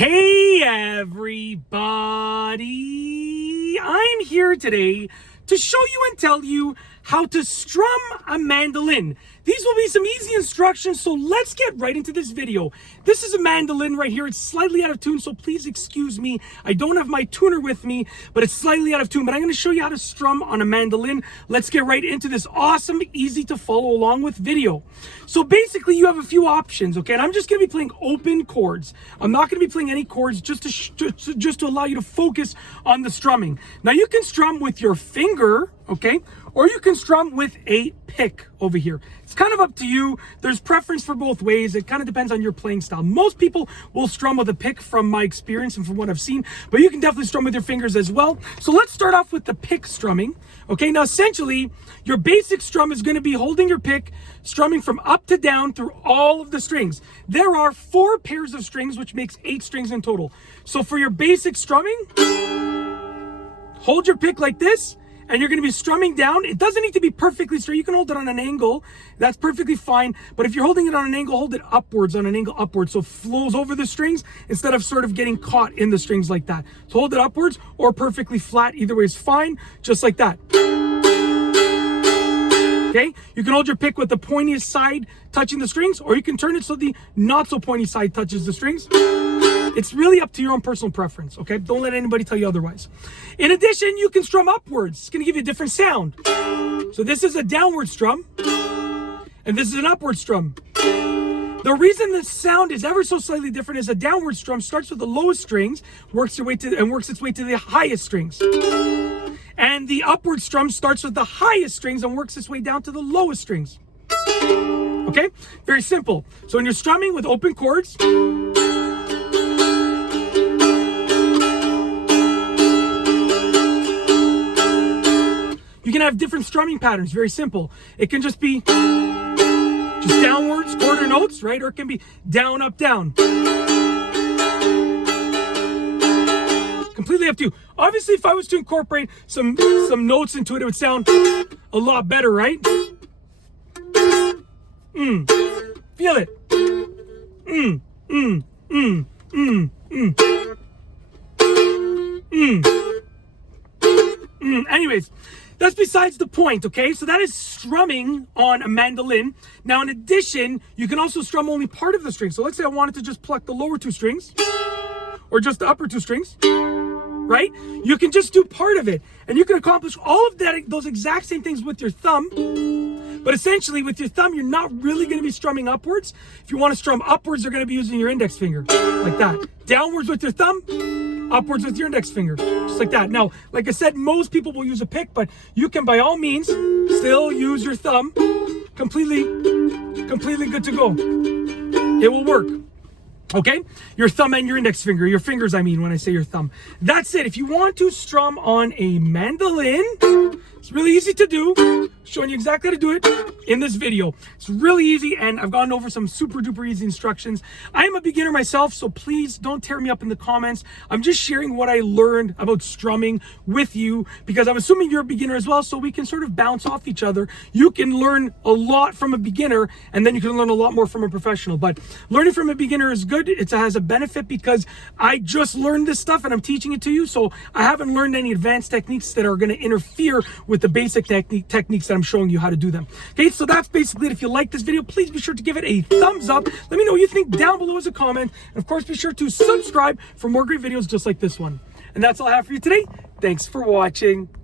Hey everybody, I'm here today to show you and tell you how to strum a mandolin. These will be some easy instructions, so let's get right into this video. This is a mandolin right here. It's slightly out of tune, so please excuse me. I don't have my tuner with me, but it's slightly out of tune. But I'm going to show you how to strum on a mandolin. Let's get right into this awesome, easy to follow along with video. So basically, you have a few options, okay? And I'm just going to be playing open chords. I'm not going to be playing any chords just to allow you to focus on the strumming. Now, you can strum with your finger, okay? Or you can strum with a pick over here. It's kind of up to you. There's preference for both ways. It kind of depends on your playing style. Most people will strum with a pick from my experience and from what I've seen, but you can definitely strum with your fingers as well. So let's start off with the pick strumming. Okay, now essentially, your basic strum is going to be holding your pick, strumming from up to down through all of the strings. There are 4 pairs of strings, which makes 8 strings in total. So for your basic strumming, hold your pick like this, and you're going to be strumming down. It doesn't need to be perfectly straight. You can hold it on an angle. That's perfectly fine. But if you're holding it on an angle, hold it upwards on an angle upwards. So it flows over the strings instead of sort of getting caught in the strings like that. So hold it upwards or perfectly flat. Either way is fine. Just like that. Okay? You can hold your pick with the pointiest side touching the strings, or you can turn it so the not so pointy side touches the strings. It's really up to your own personal preference, okay? Don't let anybody tell you otherwise. In addition, you can strum upwards. It's going to give you a different sound. So this is a downward strum, and this is an upward strum. The reason the sound is ever so slightly different is a downward strum starts with the lowest strings, works its way to the highest strings. And the upward strum starts with the highest strings and works its way down to the lowest strings. Okay? Very simple. So when you're strumming with open chords, you can have different strumming patterns. Very simple. It can just be just downwards, quarter notes, right? Or it can be down, up, down. Completely up to you. Obviously, if I was to incorporate some notes into it, it would sound a lot better, right? Feel it. Anyways, that's besides the point, okay? So that is strumming on a mandolin. Now, in addition, you can also strum only part of the string. So let's say I wanted to just pluck the lower 2 strings, or just the upper 2 strings, right? You can just do part of it, and you can accomplish all of that, those exact same things with your thumb. But essentially, with your thumb, you're not really going to be strumming upwards. If you want to strum upwards, you're going to be using your index finger, like that. Downwards with your thumb, upwards with your index finger, just like that. Now, like I said, most people will use a pick, but you can by all means still use your thumb. Completely good to go. It will work. Okay? Your thumb and your index finger. Your fingers, I mean, when I say your thumb. That's it. If you want to strum on a mandolin, it's really easy to do. Showing you exactly how to do it in this video. It's really easy, and I've gone over some super duper easy instructions. I am a beginner myself, so please don't tear me up in the comments. I'm just sharing what I learned about strumming with you, because I'm assuming you're a beginner as well, so we can sort of bounce off each other. You can learn a lot from a beginner, and then you can learn a lot more from a professional. But learning from a beginner is good. It has a benefit because I just learned this stuff and I'm teaching it to you, so I haven't learned any advanced techniques that are going to interfere with the basic techniques that I'm showing you how to do them. Okay, so that's basically it. If you like this video, please be sure to give it a thumbs up. Let me know what you think down below as a comment. And of course, be sure to subscribe for more great videos just like this one. And that's all I have for you today. Thanks for watching.